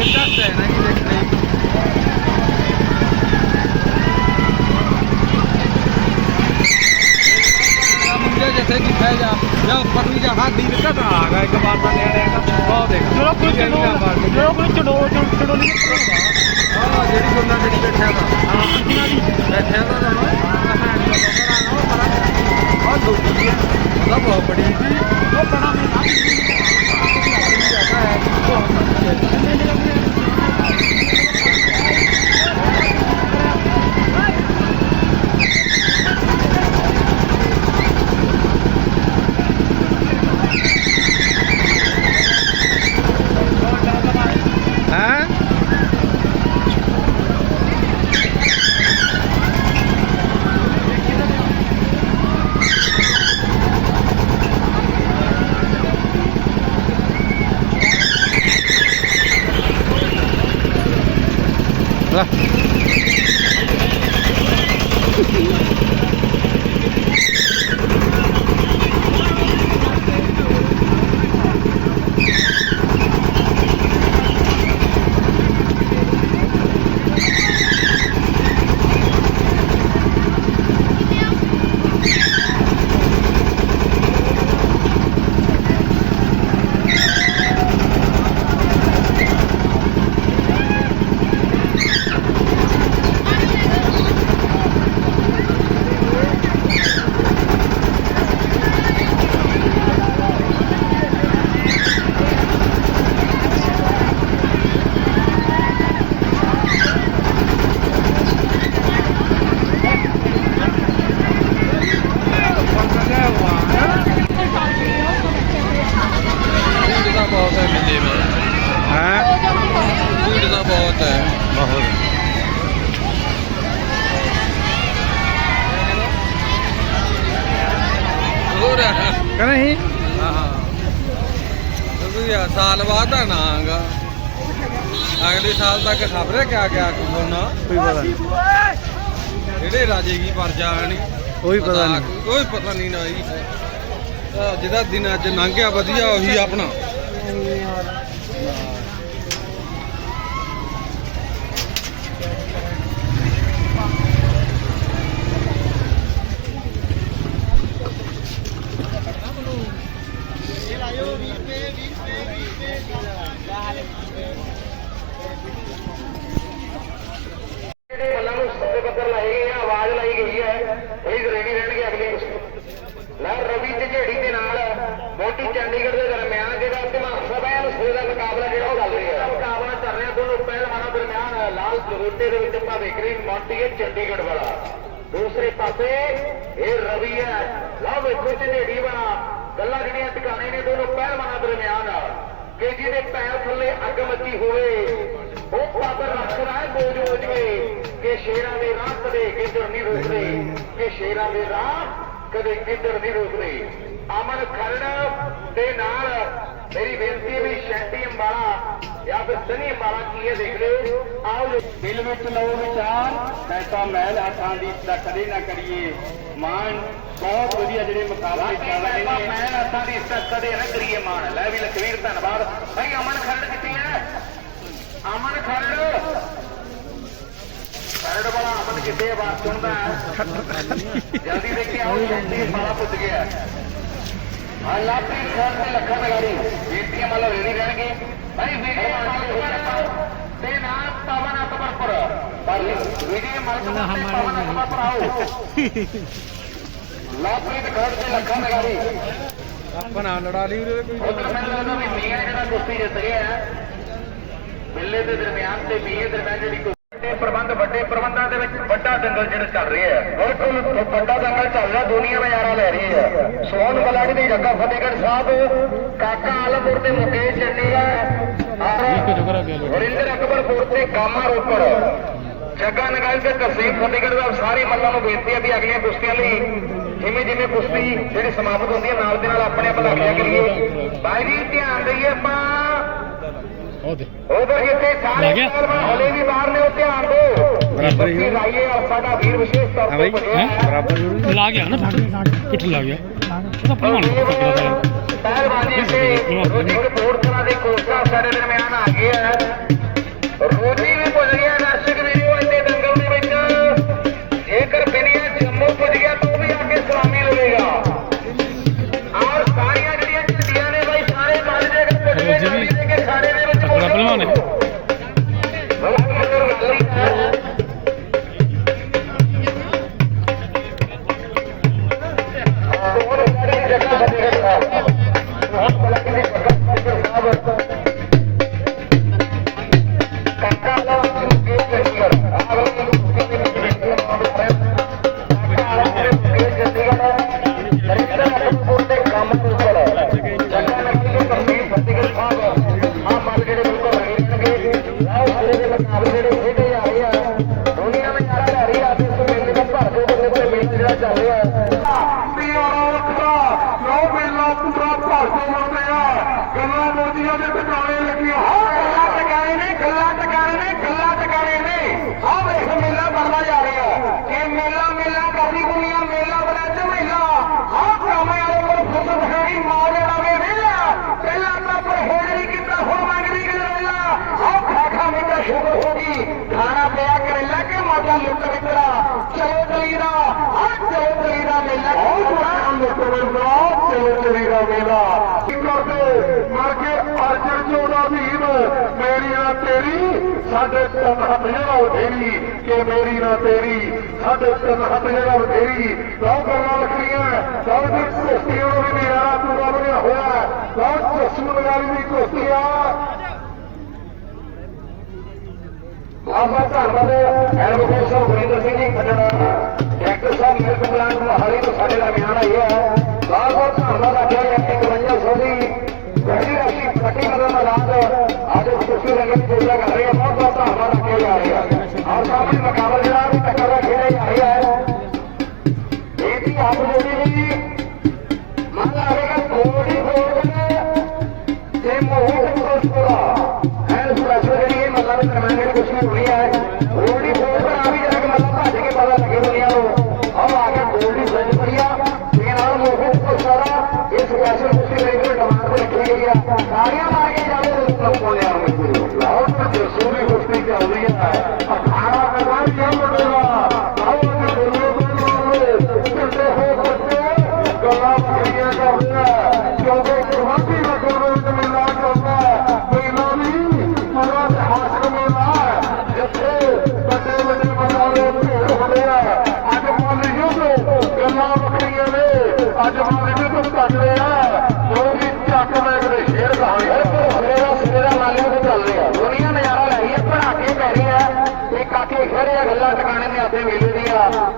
ਫਿਰ ਹੈ ਨਾ ਕਿ ਦੇਖਣੇ ਮੁੰਡੇ ਜਿੱਥੇ ਜਿੱਥੇ ਜਾ ਜਾਂ ਉੱਪਰ ਵੀ ਜਾ ਹਾਦੀ ਦੇ ਘਟਾ ਆ ਗਿਆ ਇੱਕ ਵਾਰ ਤਾਂ ਨੇੜੇ ਬਹੁਤ ਦੇਖ ਜਦੋਂ ਕੋਈ ਚੜੋ ਜਦੋਂ ਕੋਈ ਚੜੋ ਚੜੋਲੀ ਹਾਂ ਜਿਹੜੀ ਗੁੰਨਾ ਜਿਹੜੀ ਬੈਠਿਆ ਦਾ ਹਾਂ ਅੰਤਿਨਾ ਦੀ ਬੈਠਿਆ ਦਾ ਨਾ ਆ ਲੋਕੀ ਹੈ ਉਹਦਾ ਬਹੁਤ ਬੜੀ ਸੀ ਉਹ ਬਣਾ ਮੈਂ ਨਾ ਹੈ ਲੈ ਭੀੜ ਦਾ ਬਹੁਤ ਹੈ ਮੇਲੇ ਵਿੱਚ ਹੈ ਭੀੜ ਦਾ ਬਹੁਤ ਹੈ ਬਹੁਤ ਹੋਰ ਕਹਿੰਦਾ ਹੀ ਹਾਂ ਸਾਲ ਬਾਅਦ ਆ ਨਾਂਗਾ ਅਗਲੇ ਸਾਲ ਤੱਕ ਖਬਰ ਕਿਆ ਕਿਆ ਹੋਣਾ ਕੋਈ ਪਤਾ ਨਹੀਂ। ਜਿਹੜੇ ਰਾਜੇ ਕੀ ਪਰਜਾ ਆਣੀ ਕੋਈ ਪਤਾ ਨਹੀਂ। ਕੋਈ ਪਤਾ ਨਹੀਂ ਨਾ ਜੀ। ਜਿਹਦਾ ਦਿਨ ਅੱਜ ਲੰਘ ਗਿਆ ਵਧੀਆ ਉਹੀ ਆਪਣਾ। ਜਰੂਟੇ ਦੇ ਵਿੱਚ ਆਪਾਂ ਵੇਖ ਰਹੇ ਹਾਂ ਮੋਟੀ ਹੈ ਚੰਡੀਗੜ੍ਹ ਵਾਲਾ ਦੂਸਰੇ ਪਾਸੇ ਇਹ ਰਵੀ ਹੈ। ਲਓ ਵੇਖੋ ਝੇੜੀ ਵਾਲਾ। ਗੱਲਾਂ ਜਿਹੜੀਆਂ ਟਿਕਾਣੇ ਨੇ ਦੋਨੋਂ ਪਹਿਲਵਾਨਾਂ ਦਰਮਿਆਨ ਕਿ ਜਿਹਦੇ ਪੈਰ ਥੱਲੇ ਅੱਗ ਮੱਚੀ ਹੋਵੇ, ਉਹ ਪਾਪਰ ਰੱਖਦਾ ਹੈ ਬੋਝ ਹੋ ਕੇ, ਕਿ ਸ਼ੇਰਾਂ ਦੇ ਰਾਹ ਕਦੇ ਕਿੱਧਰ ਨਹੀਂ ਰੁਕਦੇ, ਕਿ ਸ਼ੇਰਾਂ ਦੇ ਰਾਹ ਕਦੇ ਕਿੱਧਰ ਨਹੀਂ ਰੁਕਦੇ। ਅਮਨ ਖਰੜ ਦੇ ਨਾਲ ਮੇਰੀ ਬੇਨਤੀ ਹੈ ਵੀ ਸ਼ੈਂਟੀ ਅੰਬਾਲਾ ਜਾਂ ਫਿਰ ਸਨੀ ਅੰਬਾਲਾ ਕੀ ਇਹ ਦੇਖ ਲਿਓ। ਆਓ। ਦਿਲ ਵਿੱਚ ਲਓ ਵਿਚਾਰ। ਐਸਾ ਮਹਿਲ ਹੱਥਾਂ ਦੀ ਤਾਂ ਕਦੇ ਨਾ ਕਰੀਏ। ਮਾਨ ਬਹੁਤ ਵਧੀਆ ਜਿਹੜੇ ਮੁਕਾਬਲੇ ਚੱਲ ਰਹੇ ਨੇ। ਮਹਿਲ ਹੱਥਾਂ ਦੀ ਤਾਂ ਕਦੇ ਨਾ ਕਰੀਏ ਮਾਨ ਲੈ ਵੀ ਲਖਵੀਰ ਧੰਨਵਾਦ। ਭਾਈ ਅਮਨ ਖਰੜ ਕਿੱਥੇ ਹੈ? ਅਮਨ ਖਰੜ। ਖਰੜ ਵਾਲਾ ਅਮਨ ਕਿੱਥੇ ਆਵਾਜ਼ ਸੁਣਦਾ ਜਲਦੀ ਦੇਖੀ ਆਓ। ਜਲਦੀ ਮਾਲਾ ਪੁੱਜ ਗਿਆ। ਆ ਲਾਪਰੀ ਖਰ ਤੇ ਲੱਖਾਂ ਨਗਾਰੀ ਬੇਟੀਆਂ ਵਾਲਾ ਰੈਡੀ ਰਹਿਣਗੇ ਭਾਈ ਵੀਡੀਓ ਮਾਰ ਤੇ ਨਾਮ ਪਵਨ ਅਕਬਰਪੁਰ ਪਰ ਵੀਡੀਓ ਮਾਰ ਕੇ ਪਵਨ ਅਕਬਰਪੁਰ ਆਓ ਲਾਪਰੀ ਖਰ ਤੇ ਲੱਖਾਂ ਨਗਾਰੀ ਆਪਾਂ ਨਾਲ ਲੜਾ ਲਈ ਉਹਦੇ ਕੋਈ ਉਧਰ ਮੈਨੂੰ ਲੱਗਦਾ ਵੀ ਮੀਆਂ ਜਿਹੜਾ ਕੁਸ਼ਤੀ ਜਿੱਤ ਗਿਆ ਹੈ ਬਿੱਲੇ ਦੇ ਦਰਮਿਆਨ ਤੇ ਪ੍ਰਬੰਧ ਵੱਡੇ ਪ੍ਰਬੰਧਾਂ ਦੇ ਵਿੱਚ ਵੱਡਾ ਦੰਗਲ ਜਿਹੜਾ ਚੱਲ ਰਿਹਾ ਹੈ। ਬਿਲਕੁਲ ਵੱਡਾ ਦੰਗਲ ਚੱਲ ਰਿਹਾ ਦੁਨੀਆ ਨਜ਼ਾਰਾ ਲੈ ਰਹੀ ਹੈ। ਸੋਨ ਬਲੱਡ ਦੀ ਜੱਗਾ ਫਤਿਹਗੜ੍ਹ ਸਾਹਿਬ ਕਾਕਾ ਆਲਮਪੁਰ ਤੇ ਮੁਕੇਸ਼ ਚੰਨੀ ਹੈ ਵਰਿੰਦਰ ਅਕਬਰਪੁਰ ਤੇ ਕਾਮਾ ਰੋਪੜ। ਜੱਗਾ ਨਗਲ ਤੇ ਤਸੀਮ ਫਤਿਹਗੜ੍ਹ ਸਾਹਿਬ ਸਾਰੇ ਮੱਲਾਂ ਨੂੰ ਬੇਨਤੀ ਹੈ ਵੀ ਅਗਲੀਆਂ ਕੁਸ਼ਤੀਆਂ ਲਈ ਜਿਵੇਂ ਜਿਵੇਂ ਕੁਸ਼ਤੀ ਜਿਹੜੀ ਸਮਾਪਤ ਹੁੰਦੀ ਹੈ ਨਾਲ ਦੇ ਨਾਲ ਆਪਣੇ ਆਪ ਲੱਗਿਆ ਕਰੀਏ। ਬਾਈ ਜੀ ਧਿਆਨ ਦਈਏ ਆਪਾਂ। ਉਧਰ ਜਿੱਥੇ ਸਾਰੇ ਮੁਸਲਮਾਨ ਹਲੇ ਵੀ ਬਾਹਰ ਨੇ ਉਹ ਧਿਆਨ ਦਿਓ। ਬਰਾਬਰ ਹੀ ਰਾਈਏ ਔਰ ਸਾਡਾ ਵੀਰ ਵਿਸ਼ੇਸ਼ ਤੌਰ ਤੇ ਬਰਾਬਰ ਲਾ ਗਿਆ ਨਾ ਪਿੱਠ ਲਾ ਗਿਆ। ਉਹਦਾ ਭਲਵਾਨ ਪਹਿਲਵਾਨੀ ਤੇ ਰੋਜੀ ਕਪੂਰਥਲਾ ਦੇ ਕੋਚਾ ਸਾਡੇ ਦਰਮਿਆਨ ਆ ਗਏ ਆ। ਰੋਜੀ ਵੀ ਭੁੱਲ ਗਿਆ ਦਰਸ਼ਕ ਵੀ ਚੌਧਰੀ ਕੀ ਕਰਦੇ? ਮਰ ਕੇ ਅਰਜਨ ਦਾ ਵੀਰ ਮੇਰੀ ਨਾ ਤੇਰੀ, ਸਾਡੇ ਤਿੰਨ ਹੱਥ ਜਿਹੜਾ ਵਧੇਰੀ ਕਿ ਮੇਰੀ ਨਾ ਤੇਰੀ, ਸਾਡੇ ਤਿੰਨ ਹੱਥ ਜਿਹੜਾ ਉਠੇਰੀ ਬਹੁਤ ਗੱਲਾਂ ਰੱਖੀਆਂ। ਸਭ ਦੀ ਕੁਸ਼ਤੀਆਂ ਨੂੰ ਵੀ ਨਿਆਰਾ ਪੂਰਾ ਬਣਿਆ ਹੋਇਆ ਬਹੁਤ ਚਸ਼ਮ ਲਗਾਈ ਦੀ ਕੁਸ਼ਤੀ ਆ। ਆਪਾਂ ਦੇ ਐਡਵੋਕੇਟ ਸਾਹਿਬ ਗੁਰਿੰਦਰ ਸਿੰਘ ਜੀ ਖੱਟੜਾ ਡਾਕਟਰ ਸਾਹਿਬ ਮੇਰੇ ਕੋਲ ਮਹਾਲੀ ਤੋਂ ਸਾਡੇ ਦਰਮਿਆਨ ਆਏ ਆ ਹੈ। ਬਹੁਤ ਧੰਨਵਾਦ ਆਖਿਆ ਜੀ ਰੰਗਤ ਪੂਜਾ ਕਰ ਰਹੇ ਆ ਬਹੁਤ ਬਹੁਤ ਧੰਨਵਾਦ ਆਖਿਆ ਜਾ ਰਿਹਾ ਔਰ ਸਾਹਮਣੇ ਮੁਕਾਬਲਾ ਜਿਹੜਾ ਵੀ ਟੱਕਰ ਦਾ ਖੇਡਿਆ ਜਾ ਰਿਹਾ ਹੈ ਇਹ ਵੀ ਆਪ ਜੋੜੀ ਗੱਲਾਂ ਟਿਕਾਣੇ ਨੇ ਆਪੇ ਮੇਲੇ ਦੀਆਂ।